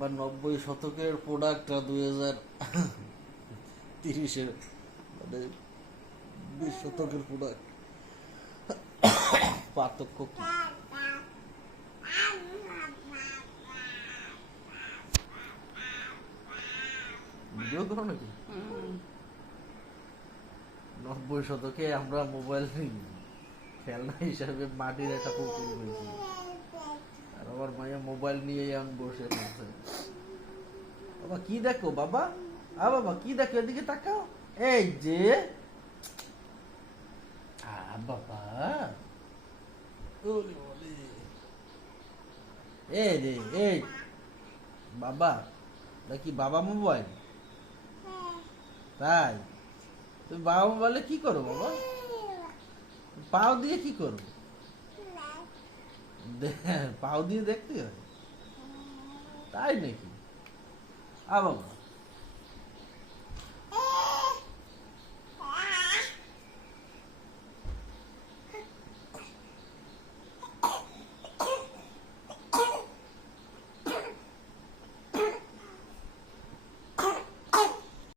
একবার 90 শতকের প্রোডাক্ট আর 2030-এর মানে 20 শতকের প্রোডাক্ট, পার্থক্য কি? ভিডিও করো নাকি? 90 শতকে আমরা মোবাইল খেলনা হিসাবে মাটির একটা পুতুল হয়েছি, আর আমার মাইয়া মোবাইল নিয়েই আমি বসে পড়ছে। বাবা কি দেখো বাবা? বাবা কি দেখো, এদিকে তাকাও। এই যে বাবা, ওরে ওরে, এই রে এই বাবা, কি বাবা মোবাইল? তাই? তুমি বাবা মোবাইলে কি করো বাবা? পাও দিয়ে কি করো? পাও দিয়ে দেখতে হয়? তাই নাকি? বাবা